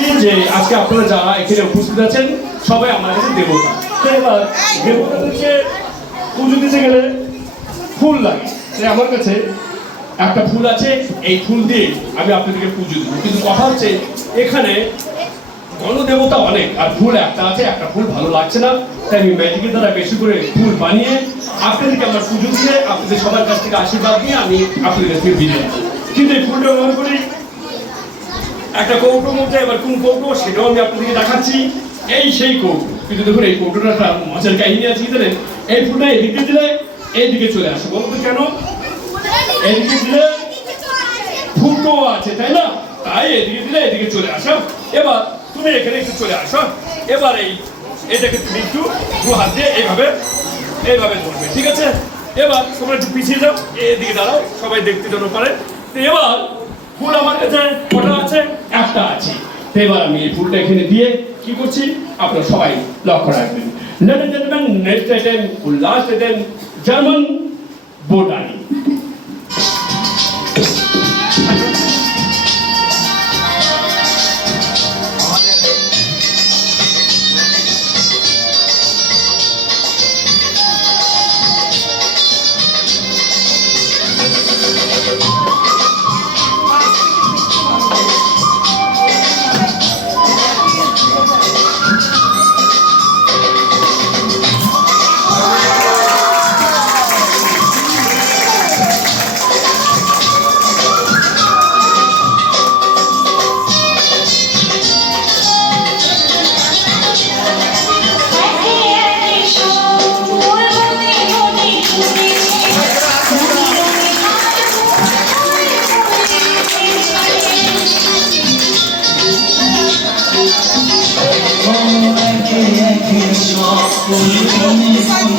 চাচ্ছি যে আজকে আপনারা যারা এখানে উপস্থিত আছেন সবাই আমার কাছে দেবতা। এবার দেবতাদেরকে পুজো দিতে গেলে ফুল লাগে। আমার কাছে একটা ফুল আছে, এই ফুল দিয়ে আমি আপনাদেরকে পুজো দিব। কিন্তু কথা হচ্ছে এখানে গণদেবতা অনেক আর ফুল একটা আছে, একটা ফুল ভালো লাগছে না, তাই আমি ম্যাজিকের দ্বারা বেশি করে ফুল বানিয়ে আপনাদেরকে আমার পুজো দিয়ে আপনাদের সবার কাছ থেকে আশীর্বাদ নিয়ে আমি আপনাদের কাছ থেকে বিদায় নেব। কিন্তু এই ফুলটা ব্যবহার করি একটা কৌটোর মধ্যে। এবার কোন কৌটো সেটাও আমি আপনাদেরকে দেখাচ্ছি। এই সেই কৌটো, কিন্তু দেখুন এই কৌটোটা একটা মজার কাহিনী আছে। কি জানেন, এই ফুলটা এদিকে দিলে এইদিকে চলে আসে। বলতো কেন? এদিকে দিলে ফুটো আছে, তাই না? তাই এদিকে দিলে এদিকে চলে আসো। এবার তুমি এখানে একটু চলে আসো। এবার এটাকে তুমি একটু দু হাত দিয়ে এইভাবে ধরবে, ঠিক আছে? এবার তোমরা একটু পিছিয়ে যাও, এদিকে দাঁড়াও, সবাই দেখতে যেন পারে। তো এবার ফুল আমার কাছে কটা আছে? একটা আছে। তো এবার আমি এই ফুলটা এখানে দিয়ে কি করছি আপনারা সবাই লক্ষ্য রাখবেন। Next item, last item, German botany. Oh, I can't